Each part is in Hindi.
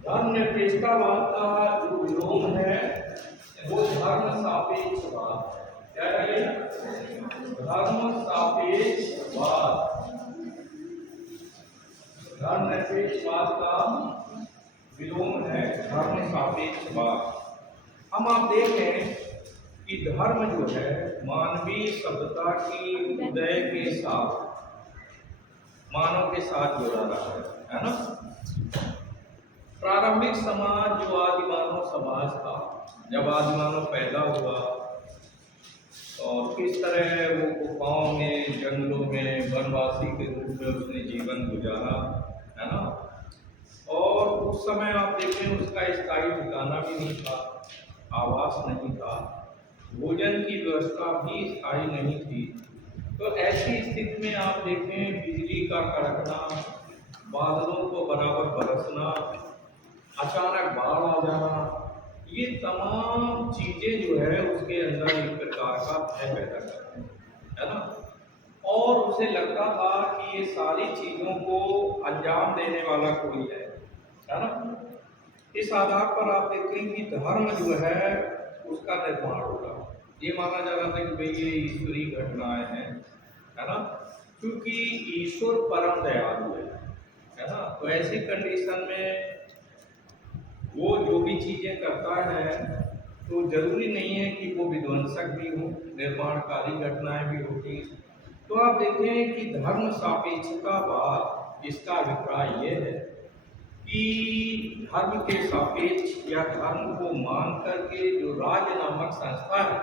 धर्मनिरपेक्षतावाद का जो विरोध है वो धर्म सापेक्षवाद है। क्या है? धर्म सापेक्षवाद। धर्मनिरपेक्षवाद का विरोध है धर्म सापेक्षवाद। हम आप देखें कि धर्म जो है मानवीय सभ्यता की उदय के साथ मानव के साथ जुड़ा रहा है ना। प्रारंभिक समाज जो आदिमानव समाज था, जब आदिमानव पैदा हुआ और किस तरह वो गुफाओं में, जंगलों में वनवासी के रूप में उसने जीवन गुजारा, है ना। और उस समय आप देखें उसका स्थायी ठिकाना भी नहीं था, आवास नहीं था, भोजन की व्यवस्था भी स्थायी नहीं थी। तो ऐसी स्थिति में आप देखें बिजली का कड़कना, बादलों को बराबर बरसना, अचानक बाढ़ आ जाना, ये तमाम चीजें जो है उसके अंदर एक प्रकार का भय पैदा करती है ना। और उसे लगता था कि ये सारी चीजों को अंजाम देने वाला कोई है ना। इस आधार पर आप देखें कि धर्म जो है उसका निर्माण होगा। ये माना जा रहा था कि भाई ये ईश्वरीय घटनाएं हैं, है ना, क्योंकि ईश्वर परम दयालु है ना। तो ऐसी कंडीशन में वो जो भी चीजें करता है तो जरूरी नहीं है कि वो विध्वंसक भी हो, निर्माणकारी घटनाएं भी होती। तो आप देखें कि धर्म सापेक्षतावाद, इसका अभिप्राय ये है कि धर्म के सापेक्ष या धर्म को मान करके जो राज्य नामक संस्था है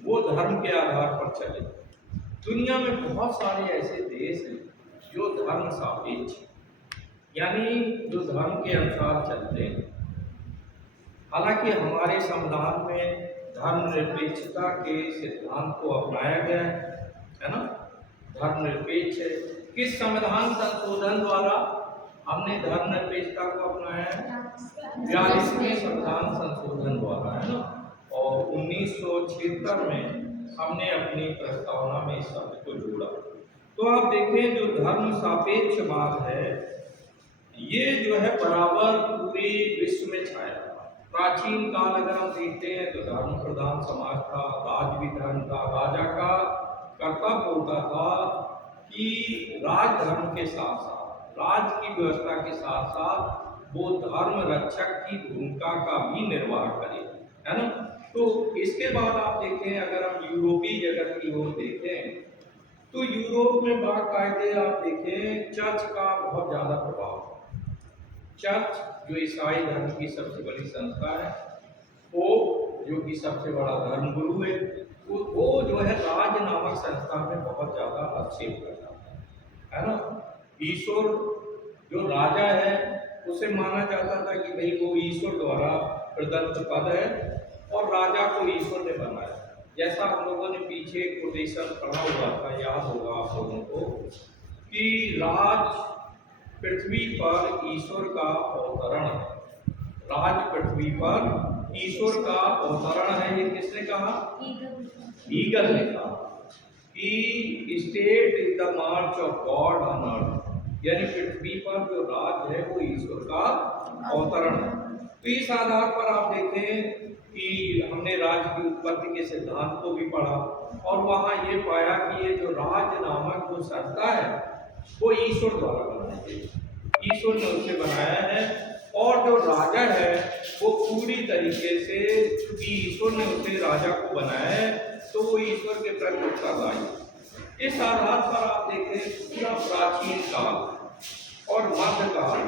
वो धर्म के आधार पर चले। दुनिया में बहुत सारे ऐसे देश हैं जो धर्म सापेक्ष, यानी जो धर्म के अनुसार चलते हैं। हालांकि हमारे संविधान में धर्मनिरपेक्षता के सिद्धांत को अपनाया गया है ना। धर्मनिरपेक्ष है। किस संविधान संशोधन द्वारा हमने धर्मनिरपेक्षता को अपनाया है? 42वें संविधान संशोधन द्वारा, है ना। और 1976 में हमने अपनी प्रस्तावना में इस शब्द को जोड़ा। तो आप देखें जो धर्म सापेक्षवाद है ये जो है बराबर पूरे विश्व में छाया था। प्राचीन काल अगर हम देखते हैं तो धर्म प्रधान समाज था, राज भी धर्म था, राजा का कर्तव्य होता था कि राज धर्म के साथ साथ, राज की व्यवस्था के साथ साथ वो धर्म रक्षक की भूमिका का भी निर्वाह करे, है ना। तो इसके बाद आप देखें, अगर हम यूरोपीय जगत की ओर देखें तो यूरोप में बाकायदे आप देखें चर्च का बहुत ज्यादा प्रभाव। चर्च जो ईसाई धर्म की सबसे बड़ी संस्था है, पोप जो कि सबसे बड़ा धर्मगुरु है, वो जो है राज नामक संस्था में बहुत ज्यादा हस्तक्षेप करता है ना। ईश्वर जो राजा है उसे माना जाता था कि भाई वो ईश्वर द्वारा प्रदत्त पद है और राजा को ईश्वर ने बनाया। जैसा हम लोगों ने पीछे कोटेशन पढ़ा हुआ था, याद होगा आप लोगों को, कि राज पृथ्वी पर ईश्वर का अवतरण है। राज पृथ्वी पर ईश्वर का अवतरण है। ये किसने कहा? ईगल ने कहा कि state is the March of God on earth, यानी पृथ्वी पर जो राज है वो ईश्वर का अवतरण है। तो इस आधार पर आप देखें कि हमने राज की उत्पत्ति के सिद्धांत को भी पढ़ा और वहां ये पाया कि ये जो राज नामक जो संस्था है वो ईश्वर द्वारा बनाई गई, ईश्वर ने उसे बनाया है। और जो राजा है वो पूरी तरीके से, क्योंकि ईश्वर ने उसे राजा को बनाया है तो वो ईश्वर के प्रति उत्तरदायी। इस आधार पर आप देखें पूरा प्राचीन काल और मध्यकाल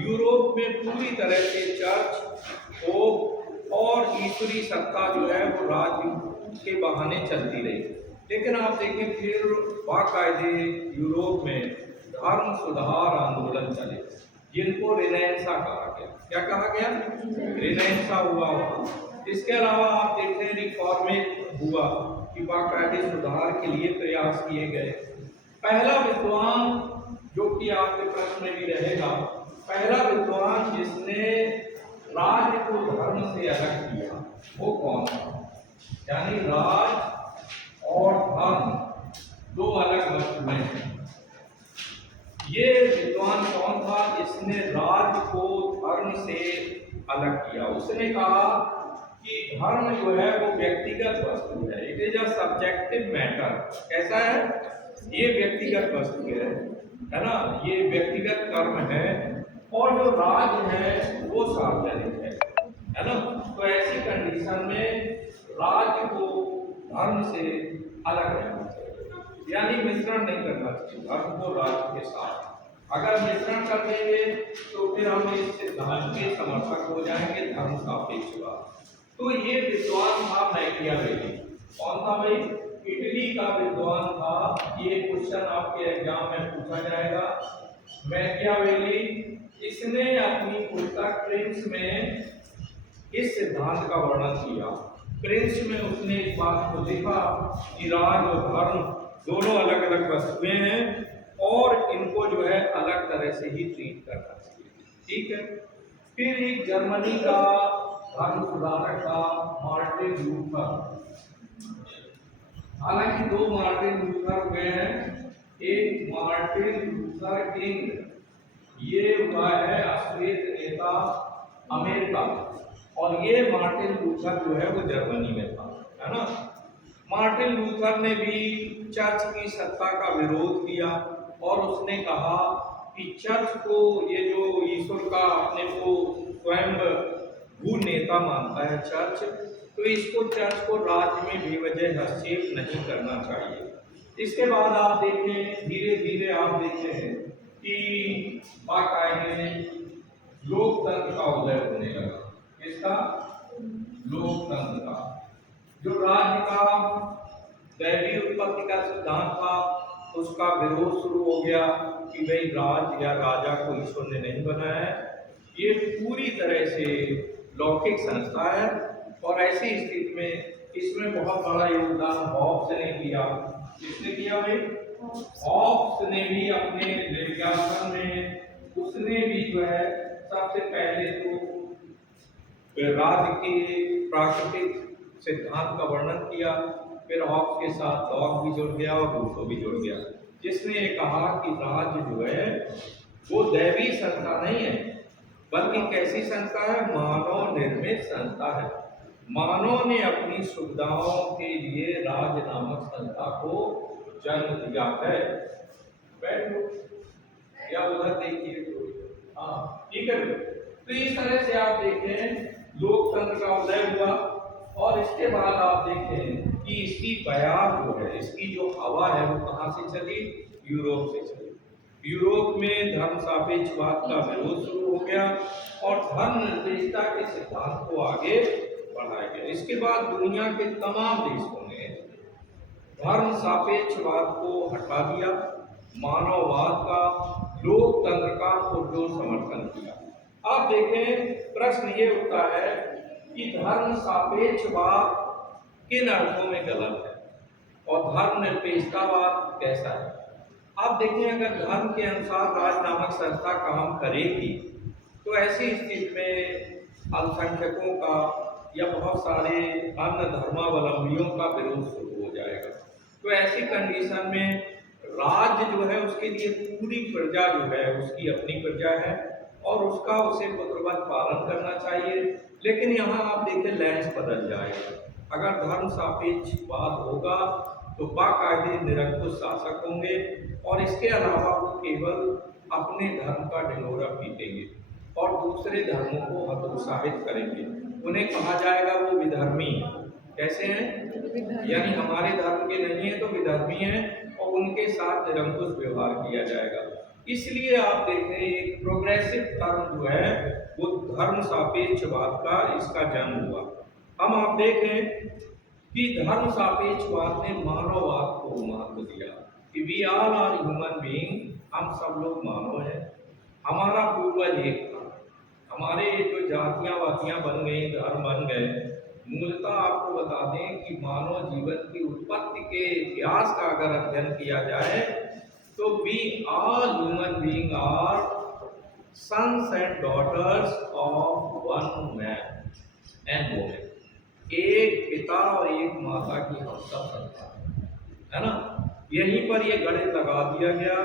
यूरोप में पूरी तरह से चर्च, पोप और ईश्वरीय सत्ता जो है वो राज्य के बहाने चलती रही। लेकिन आप देखें फिर बाकायदे यूरोप में धर्म सुधार आंदोलन चले, जिनको रिनेंसा कहा गया। क्या कहा गया? रिनेंसा हुआ। इसके अलावा आप देखते हैं रिफॉर्मेट हुआ कि बाकायदे सुधार के लिए प्रयास किए गए। पहला विद्वान जो कि आपके प्रश्न में भी रहेगा, पहला विद्वान जिसने राज्य को धर्म से अलग किया वो कौन था? यानी राज और धर्म दो अलग वस्तुएं हैं। ये विद्वान कौन था जिसने राज्य को धर्म से अलग किया। उसने कहा कि धर्म जो है वो व्यक्तिगत वस्तु है, it is a subjective matter. कैसा है? ये व्यक्तिगत वस्तु है ना, ये व्यक्तिगत कर्म है, और जो राज है वो सार्वजनिक है ना। तो ऐसी कंडीशन में राज्य को धर्म से अलग रहना चाहिए, यानी मिश्रण नहीं करना चाहिए धर्म को राज्य के साथ। अगर मिश्रण कर देंगे तो फिर हम इस सिद्धांत के समर्थक हो जाएंगे, धर्म सापेक्षवाद। तो ये विद्वान था मैकियावेली। कौन था भाई? इटली का विद्वान था। ये क्वेश्चन आपके एग्जाम में पूछा जाएगा। मैकियावेली, इसने अपनी पुस्तक प्रिंस में इस सिद्धांत का वर्णन किया। प्रिंस में उसने इस बात को लिखा कि राज और धर्म दोनों अलग अलग वस्तुएं हैं और इनको जो है अलग तरह से ही ट्रीट करना चाहिए। ठीक है। फिर एक जर्मनी का धर्म सुधारक था मार्टिन लूथर। हालांकि दो मार्टिन लूथर हुए हैं। एक मार्टिन लूथर किंग, ये हुआ है अश्वेत नेता अमेरिका, और ये मार्टिन लूथर जो है वो जर्मनी में था, है ना। मार्टिन लूथर ने भी चर्च की सत्ता का विरोध किया और उसने कहा कि चर्च को, ये जो ईश्वर का अपने को स्वयं भू नेता मानता है चर्च, तो इसको चर्च को राज्य में बेवजह हस्तक्षेप नहीं करना चाहिए। इसके बाद आप देखें, धीरे धीरे आप देखते हैं कि बाकायदे लोकतंत्र का उदय होने लगा। किसका? लोकतंत्र का। जो राज्य का दैवीय उत्पत्ति का सिद्धांत था उसका विरोध शुरू हो गया कि भाई राज या राजा को ईश्वर ने नहीं बनाया है, ये पूरी तरह से लौकिक संस्था है। और ऐसी स्थिति में इसमें बहुत बड़ा योगदान हॉब्स ने किया। किसने किया भाई? हॉब्स ने भी अपने लेवियाथन में, उसने भी जो है सबसे पहले तो राज्य के प्राकृतिक सिद्धांत का वर्णन किया। फिर हॉब्स के साथ लॉक भी जुड़ गया और रूसो भी जुड़ गया, जिसने ये कहा कि राज्य जो है वो दैवी संस्था नहीं है, बल्कि कैसी संस्था है? मानव निर्मित संस्था है। मानव ने अपनी सुविधाओं के लिए राज्य नामक संस्था को जन्म दिया है। बैठो या उधर देखिए। हाँ ठीक है। तो इस तरह से आप देखें लोकतंत्र का उदय हुआ, और इसके बाद आप देखें कि इसकी बयार जो है, इसकी जो हवा है वो कहाँ से चली? यूरोप से चली। यूरोप में धर्म सापेक्षवाद का विरोध शुरू हो गया और धर्म निरपेक्षता के सिद्धांत को आगे बढ़ाया गया। इसके बाद दुनिया के तमाम देशों ने धर्म सापेक्षवाद को हटा दिया, मानववाद का, लोकतंत्र का पुरजोर समर्थन किया। आप देखें, प्रश्न ये उठता है कि धर्म सापेक्षवाद किन अर्थों में गलत है और धर्म निरपेक्षतावाद कैसा है? आप देखें, अगर धर्म के अनुसार राज नामक संस्था काम करेगी तो ऐसी स्थिति में अल्पसंख्यकों का या बहुत सारे अन्य धर्मावलंबियों का विरोध शुरू हो जाएगा। तो ऐसी कंडीशन में राज्य जो है उसके लिए पूरी प्रजा जो है उसकी अपनी प्रजा है और उसका उसे पुत्रवत पालन करना चाहिए। लेकिन यहाँ आप देखें लेंस बदल जाएगा। अगर धर्म सापेक्षवाद होगा तो बाकायदे निरंकुश शासक होंगे और इसके अलावा वो केवल अपने धर्म का ढिंढोरा पीटेंगे और दूसरे धर्मों को हतोत्साहित करेंगे। उन्हें कहा जाएगा वो विधर्मी। कैसे हैं? यानी हमारे धर्म के नहीं है तो विधर्मी हैं और उनके साथ निरंकुश व्यवहार किया जाएगा। इसलिए आप देखें एक प्रोग्रेसिव टर्म जो है वो धर्म सापेक्षवाद का इसका जन्म हुआ। हम आप देखें कि धर्म सापेक्षवाद ने मानववाद को महत्व दिया कि we all are human being, हम सब लोग मानव हैं। हमारा पूर्वज एक था। हमारे ये जो जातियां वातियां बन गई, धर्म बन गए, मूलतः आपको बता दें कि मानव जीवन की उत्पत्ति के इतिहास का अगर अध्ययन किया जाए तो we all human being are sons and daughters of one man and women. एक पिता और एक माता की हम सब संतान है ना। यहीं पर ये गणित लगा दिया गया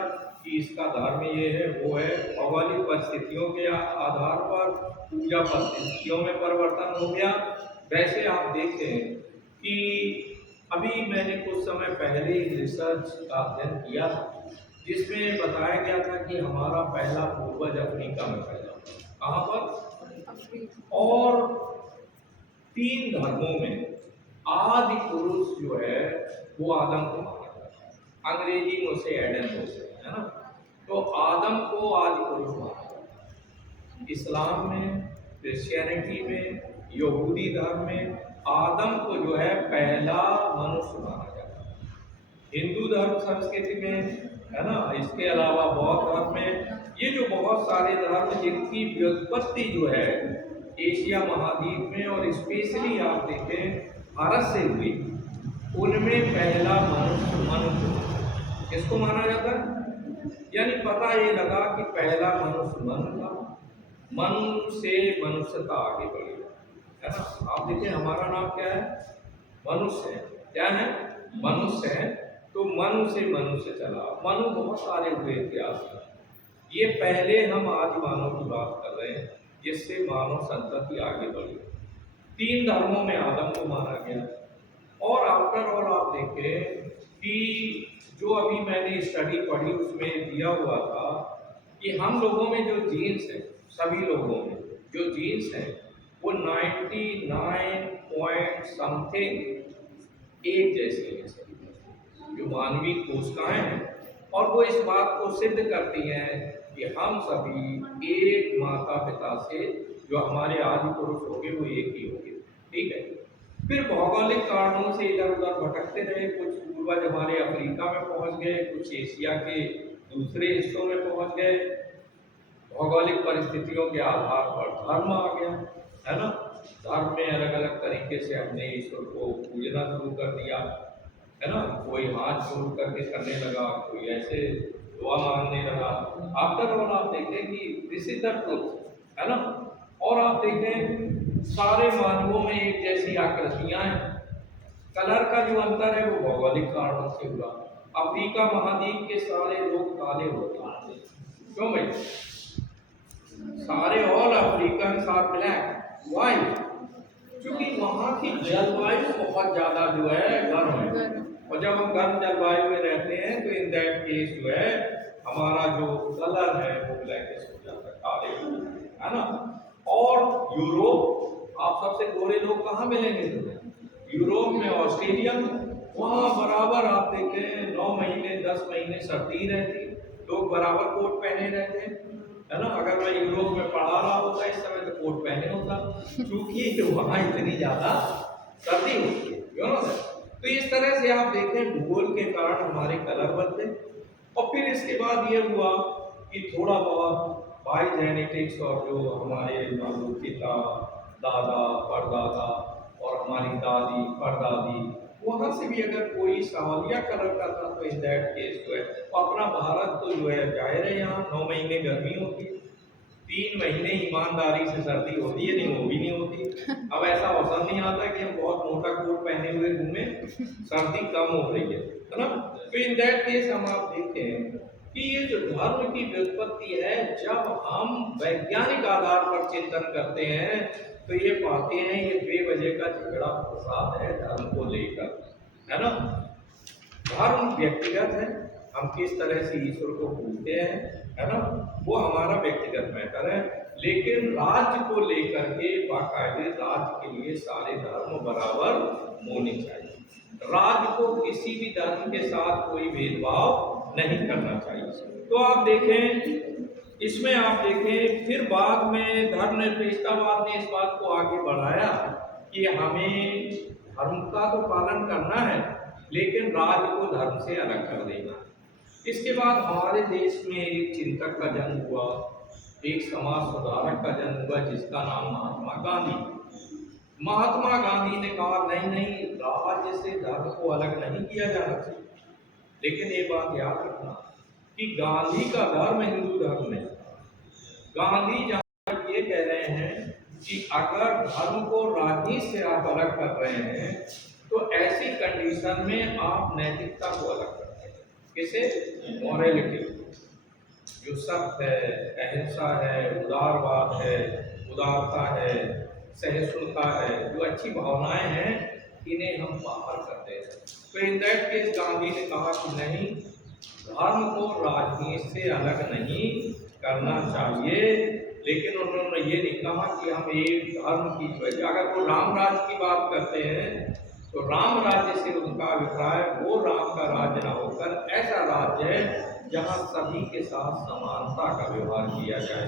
कि इसका धर्म ये है वो है। भौगोलिक परिस्थितियों के आधार पर पूजा परिस्थितियों में परिवर्तन हो गया। वैसे आप देखें कि अभी मैंने कुछ समय पहले ही रिसर्च का अध्ययन किया जिसमें बताया गया था कि हमारा पहला पूर्वज अफ्रीका में पैदा हुआ। कहाँ पर? और 3 धर्मों में आदि पुरुष जो है वो आदम को माना जाता है। अंग्रेजी में उसे एडम बोलते हैं, है ना। तो आदम को आदि पुरुष माना जाता है। इस्लाम में, क्रिश्चियनिटी में, यहूदी धर्म में आदम को जो है पहला मनुष्य माना जाता है। हिंदू धर्म संस्कृति में, है ना, इसके अलावा बौद्ध धर्म में, ये जो बहुत सारे धर्म जिनकी व्युत्पत्ति जो है एशिया महाद्वीप में और स्पेशली आप देखें भारत से हुई, उनमें पहला मनुष्य किसको माना जाता है? यानी पता ये लगा कि पहला मनुष्य मनु था, मनु से मनुष्यता आगे बढ़ी, है ना। आप देखिए हमारा नाम क्या है? मनुष्य है। क्या है? मनुष्य है। तो मनु से मनुष्य चला, मनु बहुत सारे हुए इतिहास में। ये पहले हम आदि मानव की बात कर रहे हैं जिससे मानव संतति आगे बढ़ी। 3 धर्मों में आदम को माना गया। और आफ्टर ऑल आप देखें कि जो अभी मैंने स्टडी पढ़ी उसमें दिया हुआ था कि हम लोगों में जो जीन्स है, सभी लोगों में जो जीन्स है वो 99 पॉइंट समथिंग एक जैसी है, जो मानवीय कोशिकाएं हैं। और वो इस बात को सिद्ध करती हैं कि हम सभी एक माता पिता से, जो हमारे आदि पुरुष होंगे वो एक ही होंगे। ठीक है। फिर भौगोलिक कारणों से इधर उधर भटकते रहे। कुछ पूर्वज हमारे अफ्रीका में पहुंच गए, कुछ एशिया के दूसरे हिस्सों में पहुंच गए। भौगोलिक परिस्थितियों के आधार पर धर्म आ गया, है ना। धर्म में अलग अलग तरीके से हमने ईश्वर को पूजना शुरू कर दिया, है ना। कोई हाथ जोड़ करके करने लगा, कोई ऐसे दुआ मांगने लगा। आफ्टर ऑल आप देखें कि दिस इज द ट्रुथ, है ना। और आप देखें सारे मानवों में एक जैसी आकृतियां हैं। कलर का जो अंतर है वो भौगोलिक कारणों से हुआ। अफ्रीका महाद्वीप के सारे लोग काले होते हैं। क्यों भाई? सारे all African are black. Why? क्योंकि वहाँ की जलवायु बहुत ज़्यादा जो है गर्म है। और जब हम गर्म जलवायु में रहते हैं तो इन दैट केस जो है हमारा जो कलर है वो ब्लैकिश हो जाता है, काले हो जाते हैं, है ना। और यूरोप, आप सबसे गोरे लोग कहाँ मिलेंगे तुम्हें? यूरोप में, ऑस्ट्रेलिया में। वहाँ बराबर आप देखें 9 महीने 10 महीने सर्दी रहती, लोग बराबर कोट पहने रहते हैं, है ना। अगर मैं यूरोप में पढ़ा रहा होता इस समय तो कोट पहने होता, क्योंकि वहाँ इतनी ज़्यादा सर्दी होती है, क्यों ना। तो इस तरह से आप देखें भूगोल के कारण हमारे कलर बदले। और फिर इसके बाद ये हुआ कि थोड़ा बहुत बाई जेनेटिक्स और जो हमारे पिता, दादा, परदादा और हमारी दादी, परदादी, वहाँ से भी अगर कोई सावलिया कलर का था तो इन दैट केस जो है अपना भारत तो जो है जाहिर है यहाँ 9 महीने गर्मी होती है, 3 महीने ईमानदारी से सर्दी होती है, नहीं वो भी नहीं होती। अब ऐसा अवसर नहीं आता कि हम बहुत मोटा कोट पहने हुए घूमे, सर्दी कम हो रही है ना। तो इन दैट केस हम आप देखें कि ये जो धर्म की व्युत्पत्ति है, जब हम वैज्ञानिक आधार पर चिंतन करते हैं तो ये पाते हैं ये बेवजह का झगड़ा फसाद है धर्म को लेकर, है ना। धर्म व्यक्तिगत है, हम किस तरह से ईश्वर को पूजते हैं, है ना, वो हमारा व्यक्तिगत मैटर है। लेकिन राज्य को लेकर के बाकायदे राज्य के लिए सारे धर्म बराबर होने चाहिए। राज्य को किसी भी धर्म के साथ कोई भेदभाव नहीं करना चाहिए। तो आप देखें इसमें, आप देखें फिर बाद में धर्मनिरपेक्षतावाद ने इस बात को आगे बढ़ाया कि हमें धर्म का तो पालन करना है लेकिन राज्य को धर्म से अलग कर देना। इसके बाद हमारे देश में एक चिंतक का जन्म हुआ, एक समाज सुधारक का जन्म हुआ जिसका नाम महात्मा गांधी। महात्मा गांधी ने कहा नहीं नहीं, राज्य से धर्म को अलग नहीं किया जाना चाहिए। लेकिन ये बात याद रखना कि गांधी का धर्म हिंदू धर्म नहीं। गांधी जहाँ ये कह रहे हैं कि अगर धर्म को राजनीति से आप अलग कर रहे हैं तो ऐसी कंडीशन में आप नैतिकता को अलग करते हैं। किसे? मॉरलिटी। जो सत्य है, अहिंसा है, उदारवाद है, उदारता है, सहिष्णुता है, जो अच्छी भावनाएं हैं, इन्हें हम बाहर करते हैं। तो इन दैट केस गांधी ने कहा कि नहीं, धर्म को राजनीति से अलग नहीं करना चाहिए। लेकिन उन्होंने ये नहीं कहा कि हम एक धर्म की वजह, अगर वो राम राज्य की बात करते हैं तो राम राज्य से उनका अभिप्राय वो राम का राज्य न होकर ऐसा राज्य है जहाँ सभी के साथ समानता का व्यवहार किया जाए,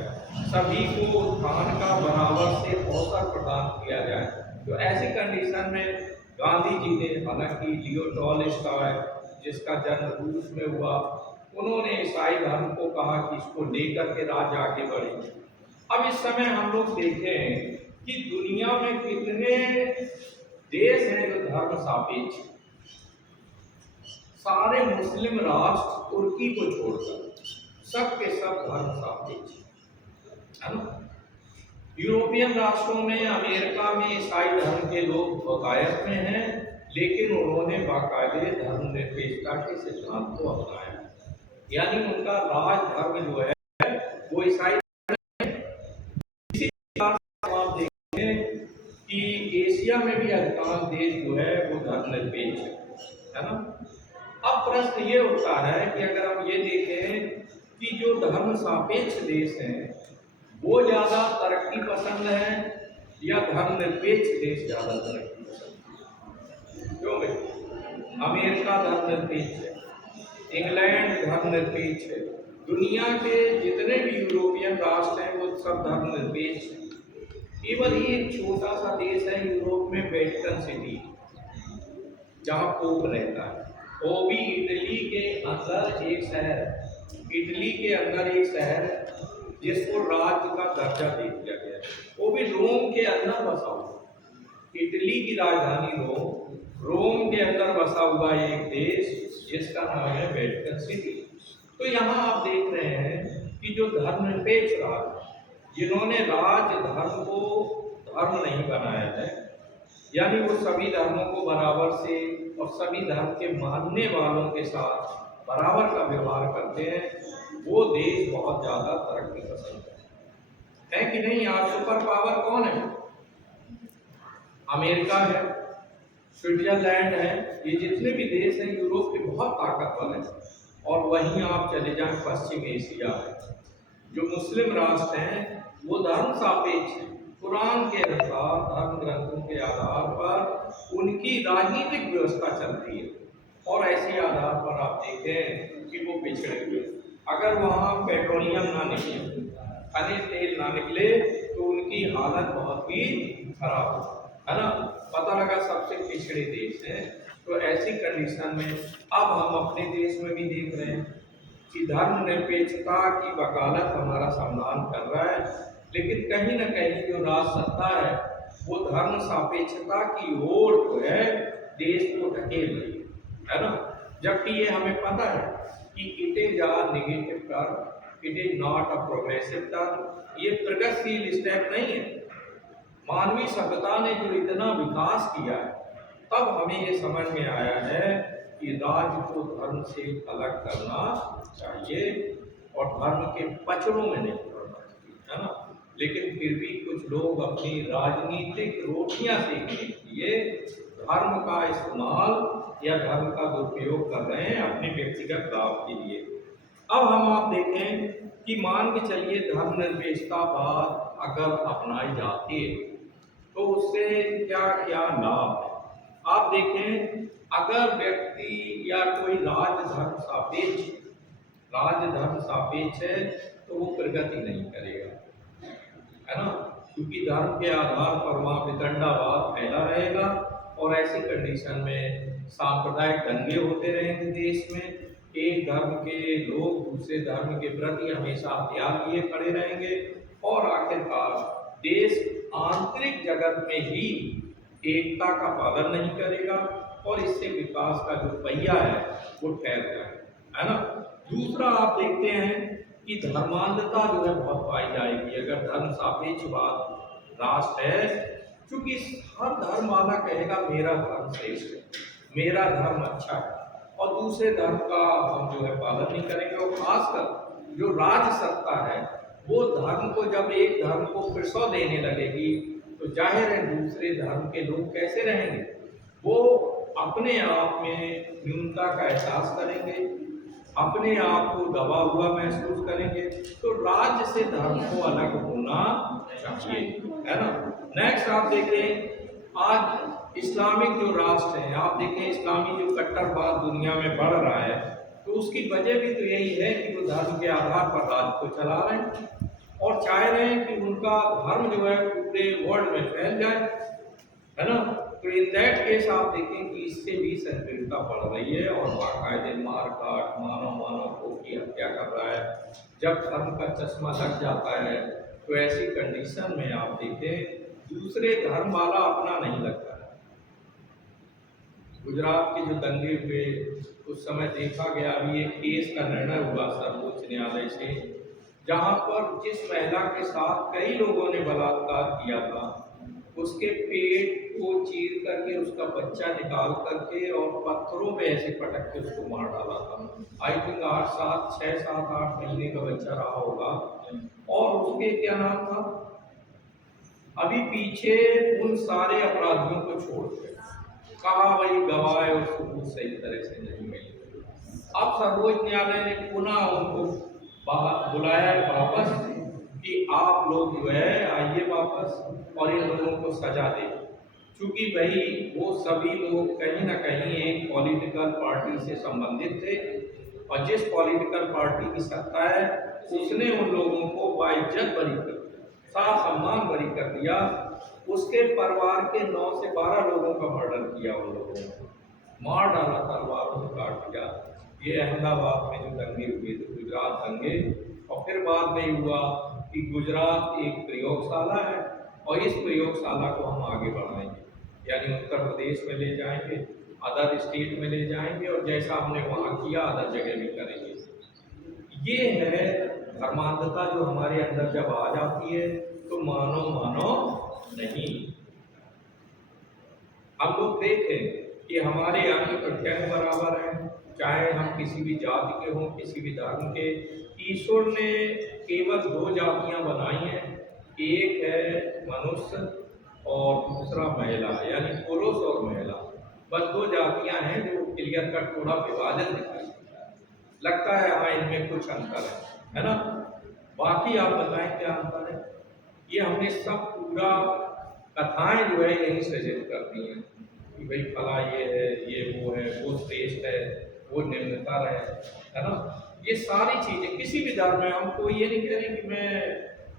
सभी को उत्थान का बराबर से अवसर प्रदान किया जाए। तो ऐसी कंडीशन में गांधी जी ने, हालांकि लियो टॉलस्टॉय जिसका जन्म रूस में हुआ, उन्होंने ईसाई धर्म को कहा कि इसको लेकर के राज्य आगे बढ़े। अब इस समय हम लोग देखें कि दुनिया में कितने देश हैं जो धर्म सापेक्ष हैं। सारे मुस्लिम राष्ट्र तुर्की को छोड़कर सब के सब धर्म सापेक्ष है ना। यूरोपियन राष्ट्रों में, अमेरिका में ईसाई धर्म के लोग बकायत में हैं, लेकिन उन्होंने बाकायदे धर्मनिरपेक्षता के सिद्धांत को अपनाया, यानी उनका राज धर्म जो है वो ईसाई। आप देखें कि एशिया में भी अधिकांश देश जो है वो धर्मनिरपेक्ष है ना। अब प्रश्न ये उठता है कि अगर हम ये देखें कि जो धर्म सापेक्ष देश हैं वो ज्यादा तरक्की पसंद है या धर्मनिरपेक्ष देश ज्यादा तरक्की पसंद है? क्यों भाई? अमेरिका धर्मनिरपेक्ष है, इंग्लैंड धर्मनिरपेक्ष है, दुनिया के जितने भी यूरोपियन राष्ट्र हैं वो सब धर्मनिरपेक्ष हैं। केवल एक छोटा सा देश है यूरोप में, वेटिकन सिटी, जहाँ पोप रहता है, वो भी इटली के अंदर एक शहर, इटली के अंदर एक शहर जिसको राज्य का दर्जा दे दिया गया है, वो भी रोम के अंदर बसा हुआ। इटली की राजधानी रोम के अंदर बसा हुआ एक देश जिसका नाम है वेटिकन सिटी। तो यहाँ आप देख रहे हैं कि जो धर्मनिरपेक्ष राज्य, जिन्होंने राज्य धर्म को धर्म नहीं बनाया है, यानी वो सभी धर्मों को बराबर से और सभी धर्म के मानने वालों के साथ बराबर का व्यवहार करते हैं, वो देश बहुत ज्यादा तरक्की पसंद है कि नहीं। आज सुपर पावर कौन है? अमेरिका है, स्विट्जरलैंड है, ये जितने भी देश हैं यूरोप के बहुत ताकतवर हैं। और वहीं आप चले जाएं पश्चिम एशिया में, जो मुस्लिम राष्ट्र हैं वो धर्म सापेक्ष हैं। कुरान के अनुसार धर्म ग्रंथों के आधार पर उनकी राजनीतिक व्यवस्था चलती है, और ऐसे आधार पर आप देखें कि वो पिछड़े हुए। अगर वहाँ पेट्रोलियम ना निकले, खनिज तेल ना निकले, तो उनकी हालत बहुत ही खराब है ना। पता लगा सबसे पिछड़े देश हैं। तो ऐसी कंडीशन में अब हम अपने देश में भी देख रहे हैं कि धर्मनिरपेक्षता की वकालत हमारा संविधान कर रहा है, लेकिन कहीं ना कहीं जो राज सत्ता है वो धर्म सापेक्षता की ओर जो है देश को ढकेल रही है ना। जबकि ये हमें पता है कि it is a negative term, it is not a progressive term. ये प्रगतिशील स्टेप नहीं है। मानवीय सभ्यता ने जो इतना विकास किया है, तब हमें ये समझ में आया है कि राज्य को धर्म से अलग करना चाहिए और धर्म के पचड़ों में नहीं पड़ना चाहिए, है ना। लेकिन फिर भी कुछ लोग अपनी राजनीतिक रोटियां सेकने के लिए धर्म का इस्तेमाल या धर्म का दुरुपयोग कर रहे हैं अपने व्यक्तिगत लाभ के लिए। अब हम आप देखें कि मान के चलिए धर्मनिरपेक्षता बात अगर अपनाई जाती है तो उससे क्या क्या लाभ है। आप देखें, अगर व्यक्ति या कोई राज्य धर्म सापेक्ष है तो वो प्रगति नहीं करेगा, है ना, क्योंकि धर्म के आधार पर वहाँ वितंडावाद फैला रहेगा और ऐसी कंडीशन में सांप्रदायिक दंगे होते रहेंगे देश में। एक धर्म के लोग दूसरे धर्म के प्रति हमेशा त्याग लिए खड़े रहेंगे और आखिरकार देश आंतरिक जगत में ही एकता का पालन नहीं करेगा और इससे विकास का जो पहिया है वो ठहर जाएगा, है ना। दूसरा आप देखते हैं कि धर्मांधता जो है बहुत पाई जाएगी अगर धर्म सापेक्षवाद राष्ट्र है, क्योंकि हर धर्म वाला कहेगा मेरा धर्म श्रेष्ठ है, मेरा धर्म अच्छा है, और दूसरे धर्म का हम जो है पालन नहीं करेंगे। और खासकर जो राज सत्ता है वो धर्म को, जब एक धर्म को प्रसव देने लगेगी तो जाहिर है दूसरे धर्म के लोग कैसे रहेंगे? वो अपने आप में न्यूनता का एहसास करेंगे, अपने आप को दबा हुआ महसूस करेंगे। तो राज्य से धर्म को अलग होना चाहिए, है ना। नेक्स्ट आप देखें, आज इस्लामिक जो राष्ट्र हैं, आप देखें इस्लामी जो कट्टरवाद दुनिया में बढ़ रहा है, तो उसकी वजह भी तो यही है कि वो धर्म के आधार पर राज्य को चला रहे हैं और चाह रहे हैं कि उनका धर्म जो है पूरे वर्ल्ड में फैल जाए, है ना। तो इन दैट केस आप देखें कि इससे भी संकीर्णता बढ़ रही है और बाकायदे मारकाट, मानव को की हत्या कर रहा है। जब धर्म का चश्मा लग जाता है तो ऐसी कंडीशन में आप देखें दूसरे धर्म वाला अपना नहीं लगता है। गुजरात के जो दंगे हुए उस समय देखा गया, अभी एक केस का निर्णय हुआ सर्वोच्च न्यायालय से, जहां पर जिस महिला के साथ कई लोगों ने बलात्कार किया था उसके पेट को चीर करके उसका बच्चा निकाल करके और पत्थरों पे ऐसे पटक के उसको मार डाला था। आई थिंक 6, 7, 8 महीने का बच्चा रहा होगा। और उसके क्या नाम था, अभी पीछे उन सारे अपराधियों को छोड़ के कहा भाई गवाह और सबूत सही तरह से नहीं मिले। अब सर्वोच्च न्यायालय ने पुनः उनको बुलाया है वापस कि आप लोग जो है आइए वापस और इन लोगों को सजा दें, क्योंकि भाई वो सभी लोग कहीं ना कहीं एक पॉलिटिकल पार्टी से संबंधित थे और जिस पॉलिटिकल पार्टी की सत्ता है उसने उन लोगों को बाइज्जत बरी कर दिया, सम्मान बरी कर दिया। उसके परिवार के 9 से 12 लोगों का मर्डर किया, उन लोगों ने मार डाला, तलवारों से काट दिया। ये अहमदाबाद में जो दंगे हुए थे, गुजरात दंगे, और फिर बाद में हुआ कि गुजरात एक प्रयोगशाला है और इस प्रयोगशाला को हम आगे बढ़ाएंगे, यानी उत्तर प्रदेश में ले जाएंगे, अदर स्टेट में ले जाएंगे और जैसा हमने वहाँ किया अदर जगह भी करेंगे। ये है धर्मांधता जो हमारे अंदर जब आ जाती है तो मानो नहीं। हम लोग देखें कि हमारे अंग प्रत्यंग बराबर हैं, चाहे हम किसी भी जाति के हों, किसी भी धर्म के। ईश्वर ने केवल 2 जातियां बनाई हैं, एक है मनुष्य और दूसरा महिला, यानी पुरुष और महिला। बस 2 जातियां हैं जो क्लियर कट थोड़ा विभाजन दिखाई लगता है, हाँ इनमें कुछ अंतर है ना। बाकी आप बताएं क्या अंतर है? ये हमने सब पूरा कथाएं जो है यही सजेस्ट करती हैं कि भाई फला ये है, ये वो है, वो श्रेष्ठ है, वो निम्नतर है ना। ये सारी चीजें किसी भी धर्म में, हमको ये नहीं कह रहे कि मैं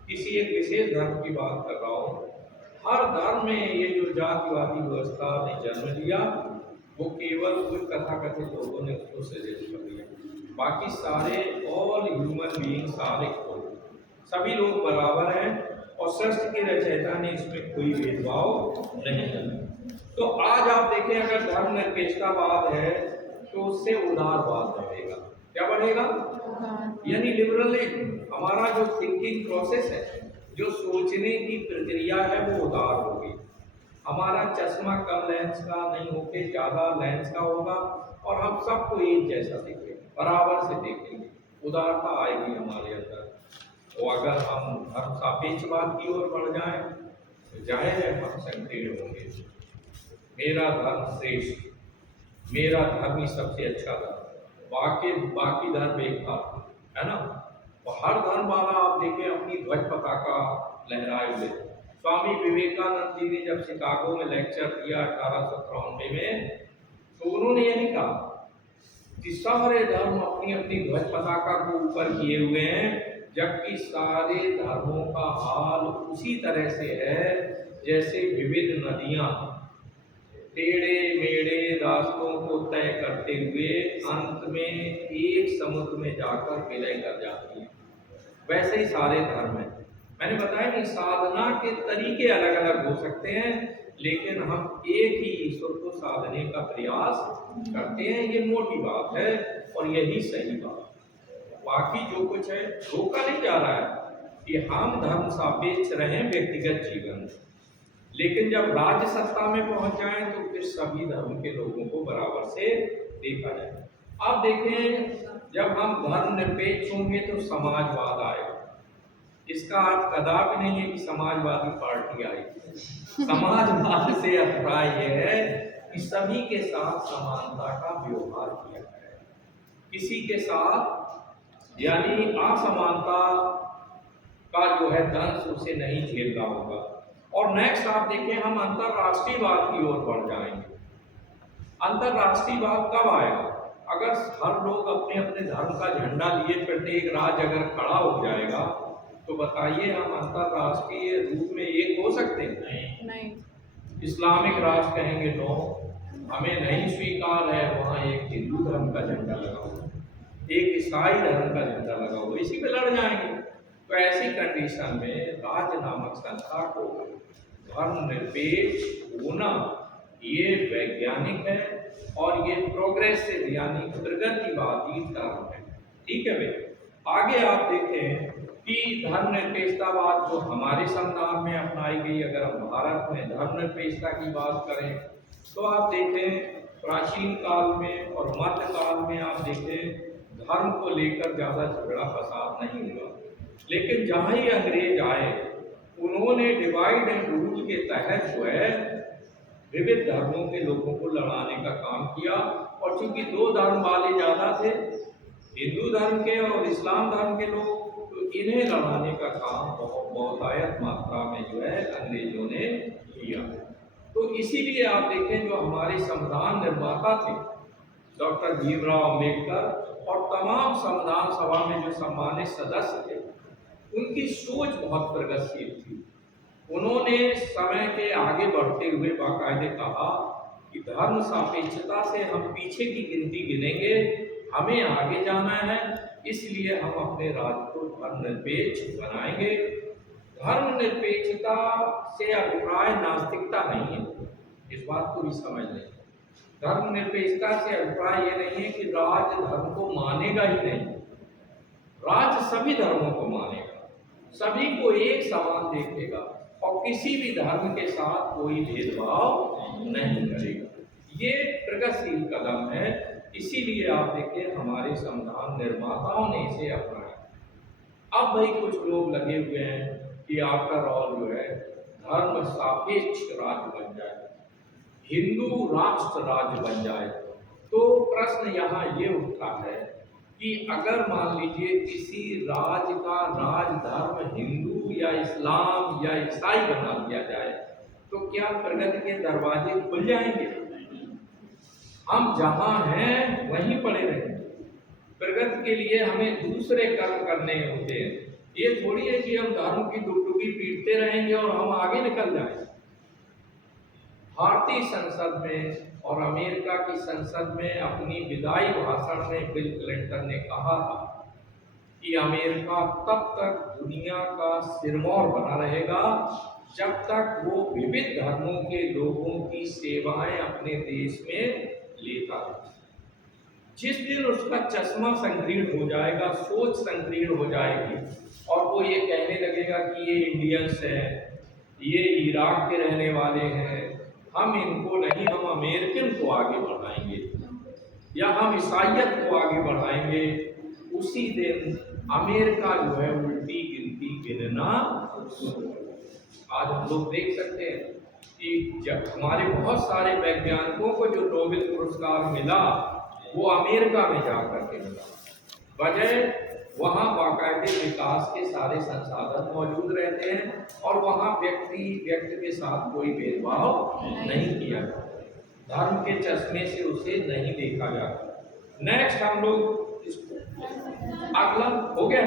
किसी एक विशेष धर्म की बात कर रहा हूँ। हर धर्म में ये जो जातिवादी व्यवस्था ने जन्म लिया वो केवल कुछ तथाकथित लोगों ने उसको सजेस्ट कर दिया। बाकी सारे ऑल ह्यूमन बीइंग, सारे सभी लोग बराबर हैं और सृष्टि के रचयिता ने इसमें कोई भेदभाव नहीं किया। तो आज आप देखें अगर धर्मनिरपेक्षतावाद है तो उससे उदारवाद बढ़ेगा। क्या बढ़ेगा? यानी लिबरलिज्म, हमारा जो थिंकिंग प्रोसेस है, जो सोचने की प्रक्रिया है वो उदार होगी। हमारा चश्मा कम लेंस का नहीं होके ज़्यादा लेंस का होगा और हम सबको एक जैसा देखेंगे, बराबर से देखेंगे, उदारता आएगी हमारे अंदर। तो अगर हम धर्म सापेक्षवाद की ओर बढ़ जाएं तो जाहिर है हम संकीर्ण होंगे। मेरा धर्म श्रेष्ठ, मेरा धर्म ही सबसे अच्छा धर्म, बाकी धर्म बेकार, है ना। तो हर धर्म वाला आप देखें अपनी ध्वज पताका लहराए हुए। स्वामी विवेकानंद जी ने जब शिकागो में लेक्चर दिया 1893 में, तो उन्होंने यही कहा कि सारे धर्म अपनी अपनी ध्वज पताका को ऊपर किए हुए हैं, जबकि सारे धर्मों का हाल उसी तरह से है जैसे विविध नदियां टेढ़े मेढ़े रास्तों को तय करते हुए अंत में एक समुद्र में जाकर विलय कर जाती हैं। वैसे ही सारे धर्म हैं। मैंने बताया कि साधना के तरीके अलग अलग हो सकते हैं, लेकिन हम एक ही ईश्वर को साधने का प्रयास करते हैं। ये मोटी बात है और यही सही बात। बाकी जो कुछ है रोका नहीं जा रहा है कि हम धर्म सापेक्ष रहें व्यक्तिगत जीवन में, लेकिन जब राज्य सत्ता में पहुंच जाएं तो फिर सभी धर्म के लोगों को बराबर से देखा जाए। आप देखें जब हम धर्मनिरपेक्ष होंगे तो समाजवाद आएगा। इसका अर्थ कदापि नहीं है कि समाजवादी पार्टी आएगी। समाजवाद से अभिप्राय यह है कि सभी के साथ समानता का व्यवहार किया जाए, किसी के साथ यानी असमानता का जो है दंश उसे नहीं झेलना होगा। और नेक्स्ट आप देखें, हम अंतरराष्ट्रीयवाद की ओर बढ़ जाएंगे। अंतरराष्ट्रीयवाद कब आएगा? अगर हर लोग अपने अपने धर्म का झंडा लिए प्रत्येक राज्य अगर खड़ा हो जाएगा तो बताइए हम अंतरराष्ट्रीय रूप में एक हो सकते हैं? नहीं। इस्लामिक राष्ट्र कहेंगे नो, हमें नहीं स्वीकार है वहाँ एक हिंदू धर्म का झंडा लगा हुआ, एक ईसाई धर्म का झंडा लगा हुआ, इसी पे लड़ जाएंगे। तो ऐसी कंडीशन में राज्य नामक संस्था को धर्मनिरपेक्ष होना ये वैज्ञानिक है और ये प्रोग्रेसिव यानी प्रगतिवादी धर्म है। ठीक है भाई। आगे आप देखें कि धर्मनिरपेक्षतावाद जो हमारे संविधान में अपनाई गई, अगर हम भारत में धर्मनिरपेक्षता की बात करें तो आप देखें प्राचीन काल में और मध्य काल में आप देखें धर्म को लेकर ज़्यादा झगड़ा फसाद नहीं हुआ, लेकिन जहाँ ही अंग्रेज आए उन्होंने डिवाइड एंड रूल के तहत जो है विविध धर्मों के लोगों को लड़ाने का काम किया। और चूंकि दो धर्म वाले ज़्यादा थे, हिंदू धर्म के और इस्लाम धर्म के लोग, तो इन्हें लड़ाने का काम बहुतायत मात्रा में जो है अंग्रेजों ने किया। तो इसीलिए आप देखें जो हमारे संविधान निर्माता थे डॉक्टर भीमराव अम्बेडकर और तमाम संविधान सभा में जो सम्मानित सदस्य थे, उनकी सोच बहुत प्रगतिशील थी। उन्होंने समय के आगे बढ़ते हुए बाकायदे कहा कि धर्म सापेक्षता से हम पीछे की गिनती गिनेंगे, हमें आगे जाना है, इसलिए हम अपने राज्य को धर्मनिरपेक्ष बनाएंगे। धर्मनिरपेक्षता से अभिप्राय नास्तिकता नहीं है, इस बात को भी समझ लें। धर्मनिरपेक्षता से अभिप्राय ये नहीं है कि राज्य धर्म को मानेगा ही नहीं, राज्य सभी धर्मों को मानेगा, सभी को एक समान देखेगा और किसी भी धर्म के साथ कोई भेदभाव नहीं करेगा। ये प्रगतिशील कदम है, इसीलिए आप देखिए हमारे संविधान निर्माताओं ने इसे अपनाया। अब भाई कुछ लोग लगे हुए हैं कि आफ्टर ऑल जो है धर्म सापेक्ष राज्य बन जाए, हिंदू राष्ट्र राज्य बन जाए। तो प्रश्न यहाँ ये उठता है कि अगर मान लीजिए किसी राज्य का राज धर्म हिंदू या इस्लाम या ईसाई बना दिया जाए तो क्या प्रगति के दरवाजे खुल जाएंगे? हम जहां हैं वहीं पड़े रहेंगे। प्रगति के लिए हमें दूसरे कर्म करने होते हैं। ये थोड़ी है कि हम धर्म की डुगडुगी पीटते रहेंगे और हम आगे निकल जाएंगे। भारतीय संसद में और अमेरिका की संसद में अपनी विदाई भाषण में बिल क्लिंटन ने कहा था कि अमेरिका तब तक दुनिया का सिरमौर बना रहेगा जब तक वो विविध धर्मों के लोगों की सेवाएं अपने देश में लेता है। जिस दिन उसका चश्मा संकीर्ण हो जाएगा, सोच संकीर्ण हो जाएगी और वो ये कहने लगेगा कि ये इंडियंस हैं, ये इराक के रहने वाले हैं, हम इनको नहीं, हम अमेरिकन को आगे बढ़ाएंगे या हम ईसाइयत को आगे बढ़ाएंगे, उसी दिन अमेरिका जो है उल्टी गिनती गिनना। आज हम लोग देख सकते हैं कि जब हमारे बहुत सारे वैज्ञानिकों को जो नोबेल पुरस्कार मिला वो अमेरिका में जाकर के मिला। वजह वहाँ बाकायदे विकास के सारे संसाधन मौजूद रहते हैं और वहाँ व्यक्ति के साथ कोई भेदभाव नहीं किया जाता, धर्म के चश्मे से उसे नहीं देखा जाता। नेक्स्ट हम लोग इसको अगला हो गया।